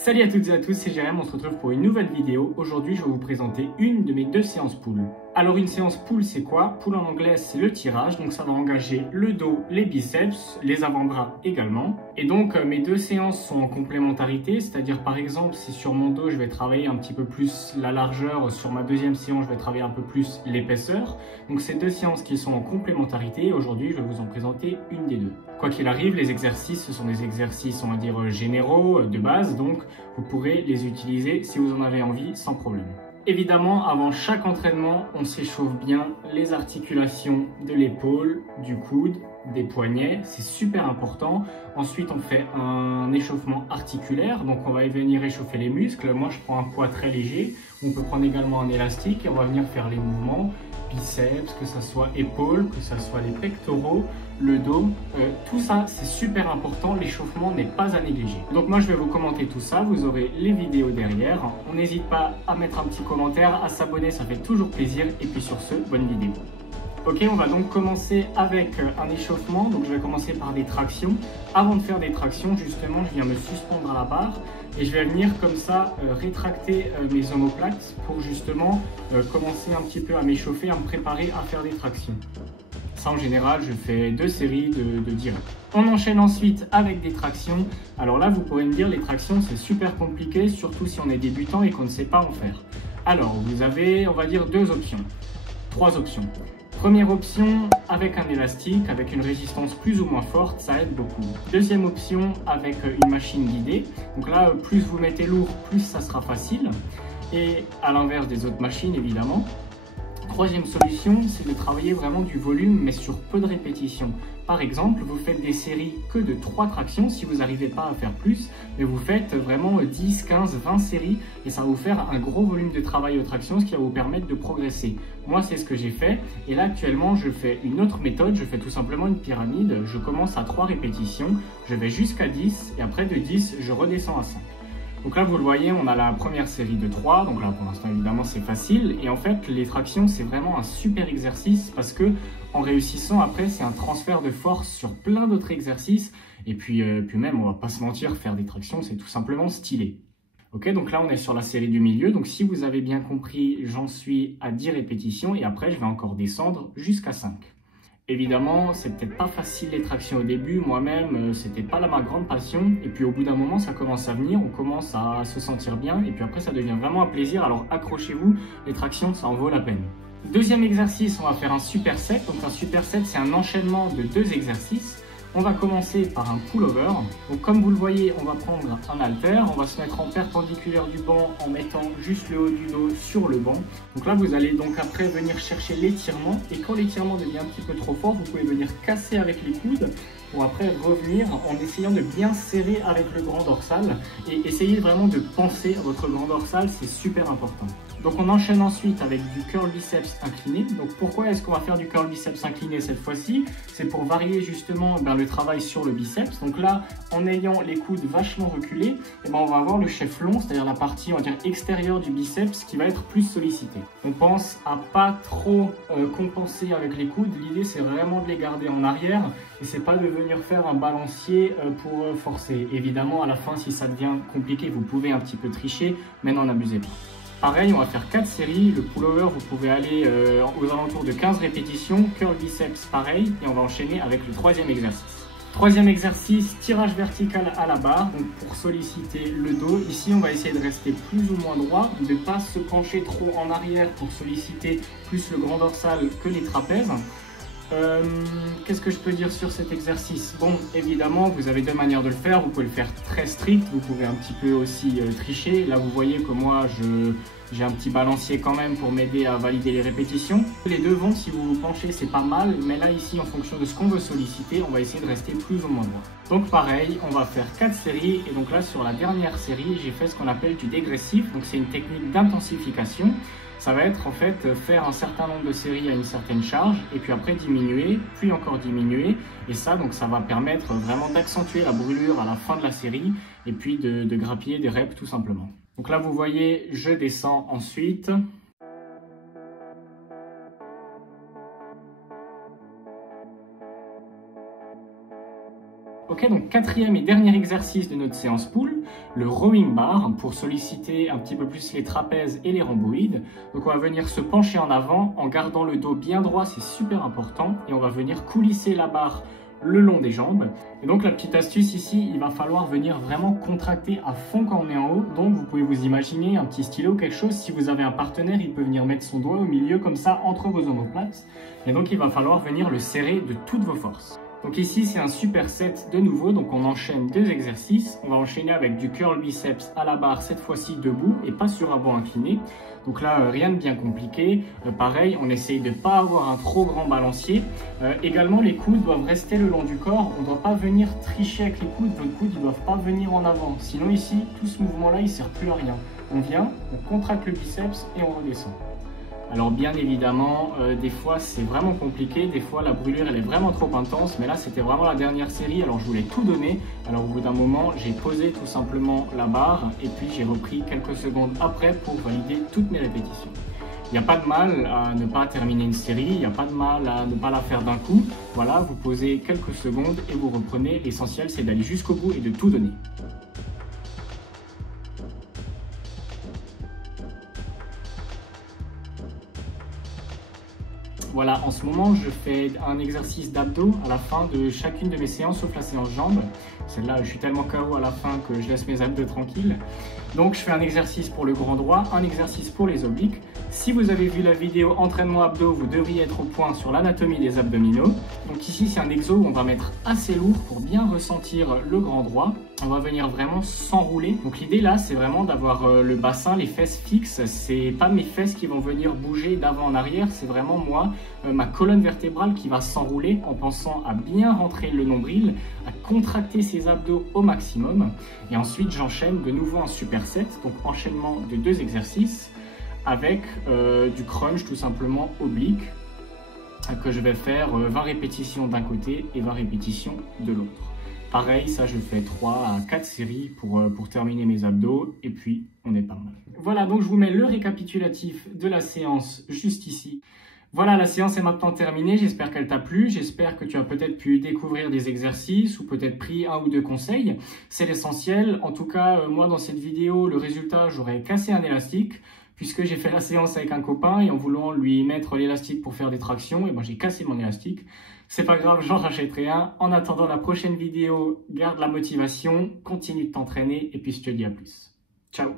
Salut à toutes et à tous, c'est Jérém, on se retrouve pour une nouvelle vidéo. Aujourd'hui, je vais vous présenter une de mes deux séances pull. Alors une séance pull, c'est quoi? Pull en anglais, c'est le tirage, donc ça va engager le dos, les biceps, les avant-bras également. Et donc mes deux séances sont en complémentarité, c'est-à-dire par exemple, si sur mon dos, je vais travailler un petit peu plus la largeur, sur ma deuxième séance, je vais travailler un peu plus l'épaisseur. Donc ces deux séances qui sont en complémentarité, et aujourd'hui, je vais vous en présenter une des deux. Quoi qu'il arrive, les exercices, ce sont des exercices, on va dire, généraux, de base, donc vous pourrez les utiliser si vous en avez envie sans problème. Évidemment, avant chaque entraînement, on s'échauffe bien les articulations de l'épaule, du coude, des poignets, c'est super important. Ensuite, on fait un échauffement articulaire, donc on va venir échauffer les muscles. Moi, je prends un poids très léger. On peut prendre également un élastique et on va venir faire les mouvements biceps, que ce soit épaules, que ce soit les pectoraux, le dos, tout ça c'est super important, l'échauffement n'est pas à négliger. Donc moi je vais vous commenter tout ça, vous aurez les vidéos derrière. On n'hésite pas à mettre un petit commentaire, à s'abonner, ça fait toujours plaisir. Et puis sur ce, bonne vidéo. Ok, on va donc commencer avec un échauffement. Donc je vais commencer par des tractions. Avant de faire des tractions, justement, je viens me suspendre à la barre et je vais venir comme ça rétracter mes omoplates pour justement commencer un petit peu à m'échauffer, à me préparer à faire des tractions. Ça, en général, je fais 2 séries de 10 reps. On enchaîne ensuite avec des tractions. Alors là, vous pourrez me dire, les tractions, c'est super compliqué, surtout si on est débutant et qu'on ne sait pas en faire. Alors, vous avez, on va dire, 2 options. 3 options. Première option, avec un élastique, avec une résistance plus ou moins forte, ça aide beaucoup. Deuxième option, avec une machine guidée. Donc là, plus vous mettez lourd, plus ça sera facile. Et à l'inverse des autres machines, évidemment. Troisième solution, c'est de travailler vraiment du volume, mais sur peu de répétitions. Par exemple, vous faites des séries que de 3 tractions, si vous n'arrivez pas à faire plus, mais vous faites vraiment 10, 15, 20 séries, et ça va vous faire un gros volume de travail aux tractions, ce qui va vous permettre de progresser. Moi, c'est ce que j'ai fait, et là, actuellement, je fais une autre méthode, je fais tout simplement une pyramide. Je commence à 3 répétitions, je vais jusqu'à 10, et après de 10, je redescends à 5. Donc là, vous le voyez, on a la première série de 3, donc là pour l'instant évidemment c'est facile. Et en fait, les tractions c'est vraiment un super exercice parce que en réussissant après, c'est un transfert de force sur plein d'autres exercices. Et puis même, on va pas se mentir, faire des tractions c'est tout simplement stylé. Ok, donc là on est sur la série du milieu, donc si vous avez bien compris, j'en suis à 10 répétitions et après je vais encore descendre jusqu'à 5. Évidemment, c'est peut-être pas facile les tractions au début, moi-même, c'était pas ma grande passion. Et puis au bout d'un moment, ça commence à venir, on commence à se sentir bien. Et puis après, ça devient vraiment un plaisir. Alors accrochez-vous, les tractions, ça en vaut la peine. Deuxième exercice, on va faire un superset. Donc un superset, c'est un enchaînement de 2 exercices. On va commencer par un pullover. Donc comme vous le voyez, on va prendre un halter, on va se mettre en perpendiculaire du banc en mettant juste le haut du dos sur le banc. Donc là, vous allez donc après venir chercher l'étirement. Et quand l'étirement devient un petit peu trop fort, vous pouvez venir casser avec les coudes pour après revenir en essayant de bien serrer avec le grand dorsal. Et essayez vraiment de penser à votre grand dorsal, c'est super important. Donc on enchaîne ensuite avec du curl biceps incliné. Donc pourquoi est-ce qu'on va faire du curl biceps incliné cette fois-ci? C'est pour varier justement le travail sur le biceps. Donc là, en ayant les coudes vachement reculés, on va avoir le chef long, c'est-à-dire la partie on va dire extérieure du biceps qui va être plus sollicitée. On pense à pas trop compenser avec les coudes. L'idée c'est vraiment de les garder en arrière et c'est pas de venir faire un balancier pour forcer. Évidemment, à la fin, si ça devient compliqué, vous pouvez un petit peu tricher, mais n'en abusez pas. Pareil, on va faire 4 séries. Le pullover, vous pouvez aller aux alentours de 15 répétitions. Curl biceps, pareil. Et on va enchaîner avec le 3e exercice. Troisième exercice, tirage vertical à la barre, donc pour solliciter le dos. Ici, on va essayer de rester plus ou moins droit, de ne pas se pencher trop en arrière pour solliciter plus le grand dorsal que les trapèzes. Qu'est-ce que je peux dire sur cet exercice? Bon, évidemment, vous avez 2 manières de le faire. Vous pouvez le faire très strict, vous pouvez un petit peu aussi tricher. Là, vous voyez que moi, j'ai un petit balancier quand même pour m'aider à valider les répétitions. Les deux vont, si vous vous penchez, c'est pas mal. Mais là, ici, en fonction de ce qu'on veut solliciter, on va essayer de rester plus ou moins droit. Donc pareil, on va faire 4 séries. Et donc là, sur la dernière série, j'ai fait ce qu'on appelle du dégressif. Donc c'est une technique d'intensification. Ça va être en fait faire un certain nombre de séries à une certaine charge et puis après diminuer, puis encore diminuer. Et ça, donc ça va permettre vraiment d'accentuer la brûlure à la fin de la série et puis de grappiller des reps tout simplement. Donc là, vous voyez, je descends ensuite. Ok, donc quatrième et dernier exercice de notre séance pull, le rowing bar, pour solliciter un petit peu plus les trapèzes et les rhomboïdes. Donc on va venir se pencher en avant en gardant le dos bien droit, c'est super important, et on va venir coulisser la barre le long des jambes. Et donc la petite astuce ici, il va falloir venir vraiment contracter à fond quand on est en haut. Donc vous pouvez vous imaginer un petit stylo ou quelque chose. Si vous avez un partenaire, il peut venir mettre son doigt au milieu comme ça entre vos omoplates. Et donc il va falloir venir le serrer de toutes vos forces. Donc ici c'est un superset de nouveau, donc on enchaîne deux exercices. On va enchaîner avec du curl biceps à la barre, cette fois-ci debout et pas sur un banc incliné. Donc là rien de bien compliqué, pareil on essaye de ne pas avoir un trop grand balancier. Également les coudes doivent rester le long du corps, on ne doit pas venir tricher avec les coudes, vos coudes ils ne doivent pas venir en avant. Sinon ici tout ce mouvement là il ne sert plus à rien. On vient, on contracte le biceps et on redescend. Alors bien évidemment, des fois c'est vraiment compliqué, des fois la brûlure elle est vraiment trop intense, mais là c'était vraiment la dernière série, alors je voulais tout donner. Alors au bout d'un moment, j'ai posé tout simplement la barre et puis j'ai repris quelques secondes après pour valider toutes mes répétitions. Il n'y a pas de mal à ne pas terminer une série, il n'y a pas de mal à ne pas la faire d'un coup. Voilà, vous posez quelques secondes et vous reprenez, l'essentiel c'est d'aller jusqu'au bout et de tout donner. Voilà, en ce moment, je fais un exercice d'abdos à la fin de chacune de mes séances, sauf la séance jambes. Celle-là, je suis tellement KO à la fin que je laisse mes abdos tranquilles. Donc, je fais un exercice pour le grand droit, un exercice pour les obliques. Si vous avez vu la vidéo entraînement abdos, vous devriez être au point sur l'anatomie des abdominaux. Donc ici, c'est un exo où on va mettre assez lourd pour bien ressentir le grand droit. On va venir vraiment s'enrouler. Donc l'idée là, c'est vraiment d'avoir le bassin, les fesses fixes. C'est pas mes fesses qui vont venir bouger d'avant en arrière, c'est vraiment moi, ma colonne vertébrale qui va s'enrouler en pensant à bien rentrer le nombril, à contracter ses abdos au maximum. Et ensuite, j'enchaîne de nouveau un superset, donc enchaînement de deux exercices avec du crunch tout simplement oblique que je vais faire 20 répétitions d'un côté et 20 répétitions de l'autre. Pareil, ça je fais 3 à 4 séries pour terminer mes abdos et puis on est pas mal. Voilà, donc je vous mets le récapitulatif de la séance juste ici. Voilà, la séance est maintenant terminée, j'espère qu'elle t'a plu, j'espère que tu as peut-être pu découvrir des exercices ou peut-être pris un ou deux conseils, c'est l'essentiel. En tout cas, moi dans cette vidéo, le résultat, j'aurais cassé un élastique puisque j'ai fait la séance avec un copain et en voulant lui mettre l'élastique pour faire des tractions, et moi j'ai cassé mon élastique. C'est pas grave, j'en rachèterai un. En attendant la prochaine vidéo, garde la motivation, continue de t'entraîner et puis je te dis à plus. Ciao.